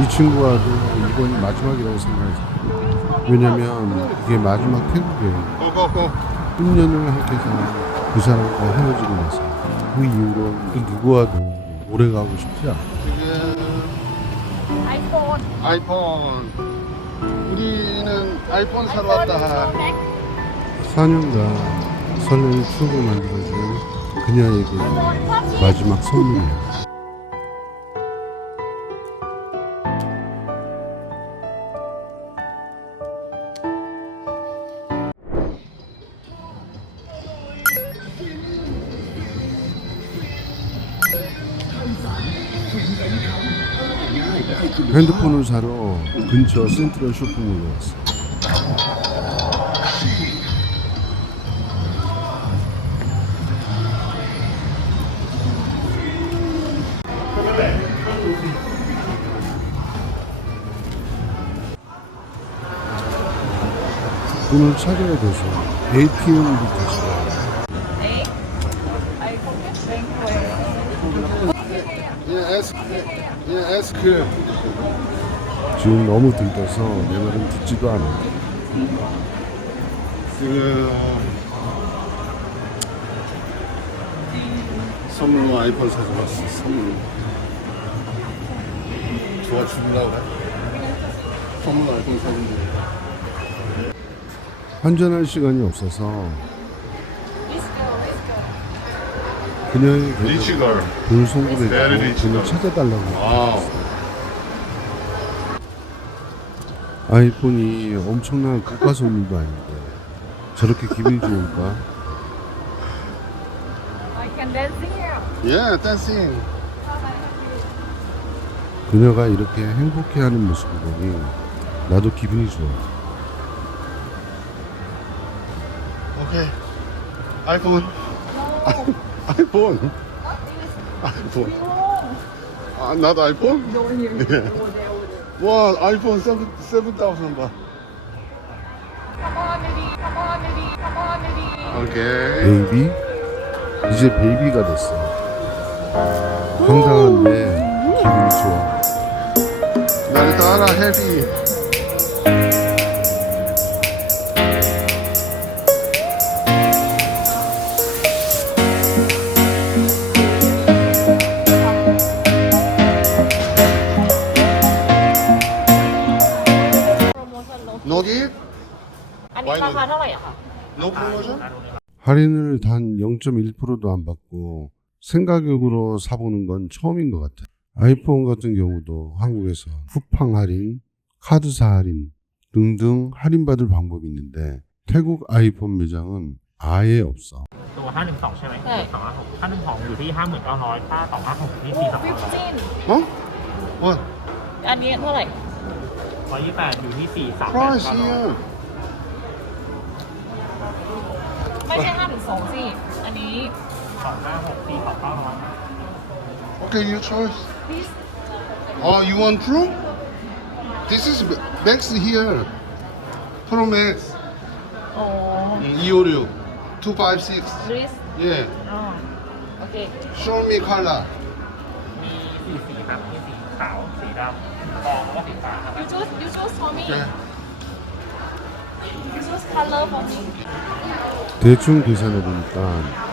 이 친구와도 이번이 마지막이라고 생각했어요. 왜냐면 이게 마지막 태국이에요. 고고고 10년을 함께 산그 사람과 헤어지고 나서 그 이후로 그 누구와도 오래 가고 싶지 않아. 지금 아이폰. 아이폰 우리는 아이폰 사러 왔다 4년간 설레는 추억을 만들어준 그녀에게 마지막 선물이야. 핸드폰을 사러 근처 센트럴 쇼핑몰로 왔어. 돈을 찾아야 돼서 ATM부터 에? 아이폰 뱅크에. 예 에스 예 에스크 지금 너무 들떠서 내 말은 듣지도 않아. 지금 선물로 아이폰 사줘봤어 선물 좋아 죽으려고 그래 선물로 아이폰 사준대. 환전할 시간이 없어서 그녀의 리치걸 rich 돈을 girl. 찾아달라고 와우 아이폰이 엄청난 국가 선물도 아닌데 저렇게 기분이 좋을까? I can dance here. 예 댄싱 그녀가 이렇게 행복해하는 모습을 보니 나도 기분이 좋아. 오케이 아이폰 아이폰 아이폰 아 나도 아이폰? 네. 와 아이폰 7 7000 봐. 오케이 베이비? 이제 베이비가 됐어. 황당한데 기분이 좋아. 나를 따라 헤비 No promotion? 할인을 단 0.1%도 안 받고 생가격으로 사보는 건 처음인 것 같아. 아이폰 같은 경우도 한국에서 쿠팡 할인, 카드사 할인 등등 할인받을 방법이 있는데 태국 아이폰 매장은 아예 없어. ตัว 512 ใช่ไหม ใช่ สองห้าหก512อยู่ที่ 59,900ค่า256อยู่ที่ 4,200 어? What? อันนี้เท่าไหร่ 128อยู่ที่ 4,300 Price here ไม่ใช่ห้าถึงสองสิ อันนี้ 256 4,900 Okay your choice Oh you want Pro? This is Max here Pro Max โอ้ 256 256 ริส Yeah อ๋อโอเค Show me color มีสีสีครับ มีสีขาว สีดำทองแล้วก็สีฟ้าครับ you choose you choose for me Okay 대충 계산해 보니까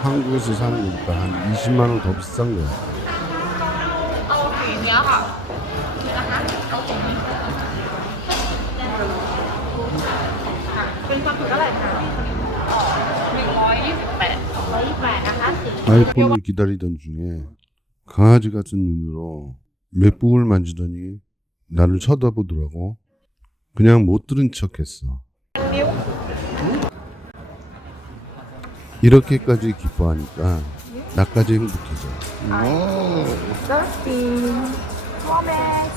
한국에서 사는 거니까 한 20만 원 더 비싼 거야. 아이폰을 기다리던 중에 강아지 같은 눈으로 맥북을 만지더니 나를 쳐다보더라고. 그냥 못 들은 척했어. 이렇게까지 기뻐하니까 나까지 행복해져. Oh ก็สีโมเมส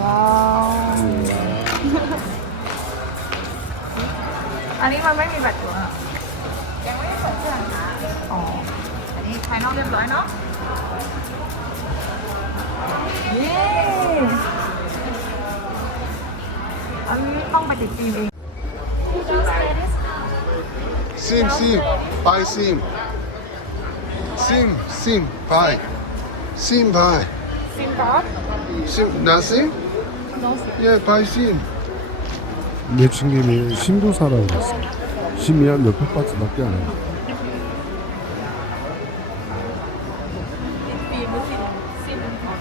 ว้าว อันนี้มันไม่มีแบตอยู่อะยังไม่ได้เปิดเครื่องค่ะอ๋อ อันนี้ภายนอกเรียบร้อยเนาะ เย้อันนี้ต้องไปติดฟิล์มเอง Sim sim Buy sim Sim sim Buy Sim buy SIM card? sim nothing No SIM. yeah buy sim 내친 김에 심도 사라고 그랬어. 심이 한 몇백 바트밖에 안 해. It's free with SIM. SIM card.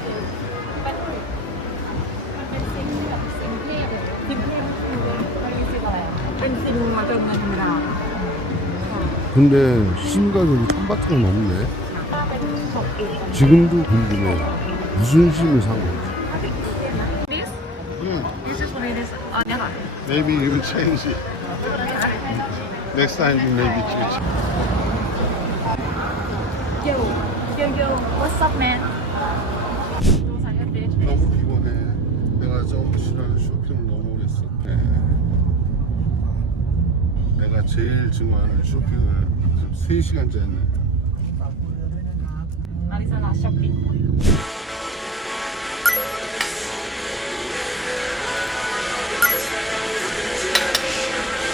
มันเป็นซิมแบบซิมเทพซิมเทพคือไม่มีซิมอะไรเป็นซิมมาเติมเงินธรรมดา 근데 시중 가격이 천바탕 넘네 지금도 궁금해 무슨 심을 산 건지 This? This is what it is. Uh, never. Maybe you will change it. Next time you maybe change. Yo, yo, yo, what's up, man? 제일 지금 하는 쇼핑을 지금 3시간째 했네. 아리사나 쇼핑.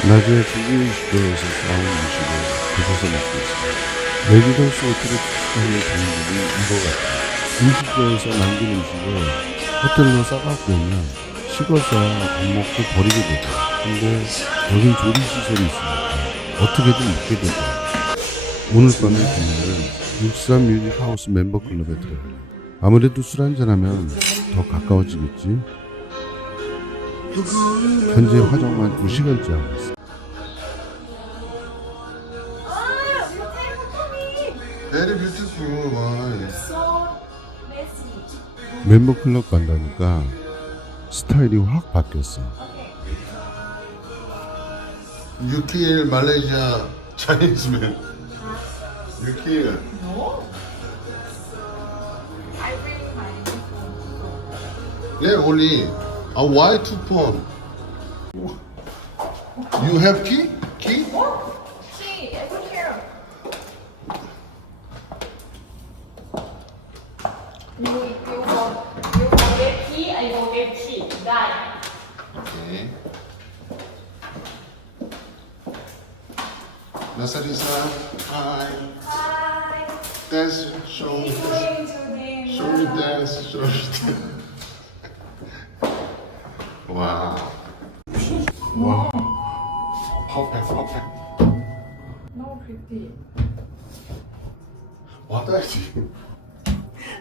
나중에 튀김 식당에서 나온 음식을 드셔서 먹고 있어요 레지던스 호텔에 투숙하는 방법이 이거 같아요. 음식점에서 남긴 음식을 호텔로 싸갖고 오면 식어서 밥 먹고 버리게 되죠. 근데 여긴 조리시설이 있어요. 어떻게든 먹게 되죠. 오늘 밤의 dinner은 63 뮤직 하우스 멤버 클럽에 들어가요. 아무래도 술 한잔하면 더 가까워지겠지. 현재 화장만 2시간째 하고 있어. Very beautiful wine 멤버 클럽 간다니까 스타일이 확 바뀌었어. You kill Malaysia Chinese man. you kill No. I bring my Yeah, only. A white two? You have key? Key? Key, I don't care. Louis. Blessed is the time. Dance, show, dance. Show me dance, show me dance. wow. Wow. Perfect, perfect. No, 50. 130.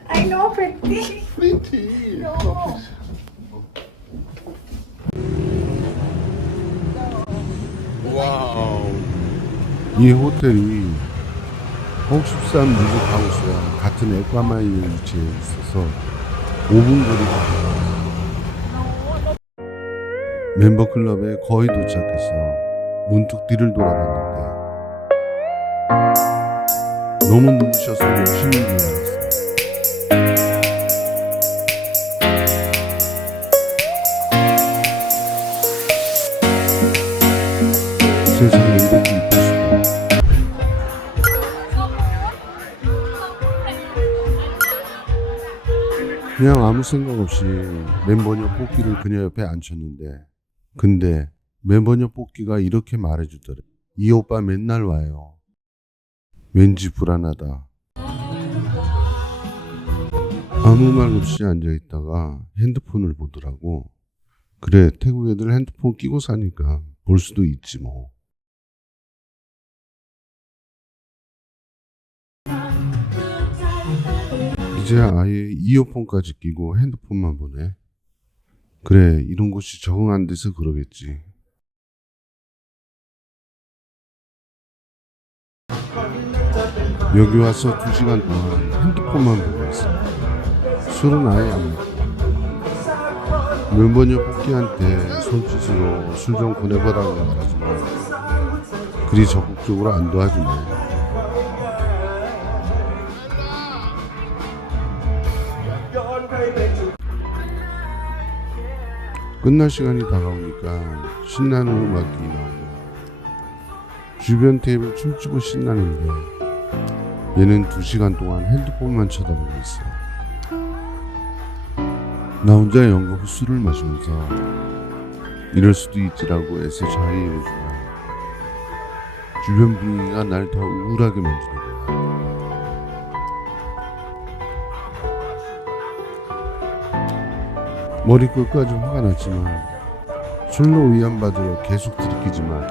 I know 50. 50. No. Wow. 이 호텔이 혹13 뮤직 하우스와 같은 에과마이에 위치해 있어서 5분 거리거든요. 멤버 클럽에 거의 도착해서 문득 뒤를 돌아봤는데 너무 눈부셔서 열심히 일어났어요. 그냥 아무 생각 없이 멤버녀 뽑기를 그녀 옆에 앉혔는데 근데 멤버녀 뽑기가 이렇게 말해주더래. 이 오빠 맨날 와요. 왠지 불안하다. 아무 말 없이 앉아있다가 핸드폰을 보더라고. 그래 태국 애들 핸드폰 끼고 사니까 볼 수도 있지 뭐 이제 아예 이어폰까지 끼고 핸드폰만 보네. 그래, 이런 곳이 적응 안 돼서 그러겠지. 여기 와서 두 시간 동안 핸드폰만 보고 있어. 술은 아예 안 먹고. 멤버녀 뽑기한테 손짓으로 술 좀 보내보라고 말하지만 그리 적극적으로 안 도와주네. 끝날 시간이 다가오니까 신나는 음악이 나오고 주변 테이블 춤추고 신나는데 얘는 두 시간 동안 핸드폰만 쳐다보고 있어. 나 혼자 연거푸 술을 마시면서 이럴 수도 있지라고 애써 자의해주지만 주변 분위기가 날 더 우울하게 만드는 머리 끝까지 화가 났지만 술로 위안받으러 계속 들이키지만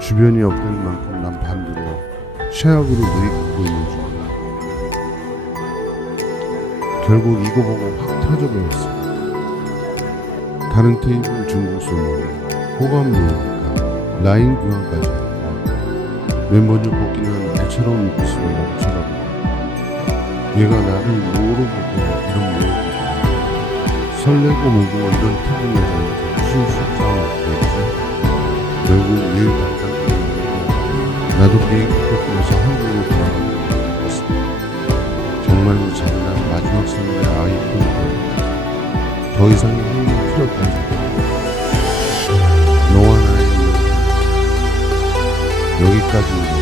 주변이 없다는 만큼 난 반대로 최악으로 들이키고 있는 중이야. 결국 이거 보고 확 터져버렸어. 다른 테이블 중국 손님 호감 모으니까 라인 교환까지 하고 맨 먼저 복귀는 애처로운 눈빛으로 나를 쳐다보고 얘가 나를 뭐로 보고 이런 모습을 설레고 뭐고 이런 태국에서 무슨 실상을 보였지? 결국 내일 당장 비행기고 나도 비행기 끊고서 한국으로 돌아갔습니다. 정말로 뭐 장난 마지막 선물의 아이 뿐이다. 더 이상의 행운이 필요 없다는 너와 나의 여기까지입니다.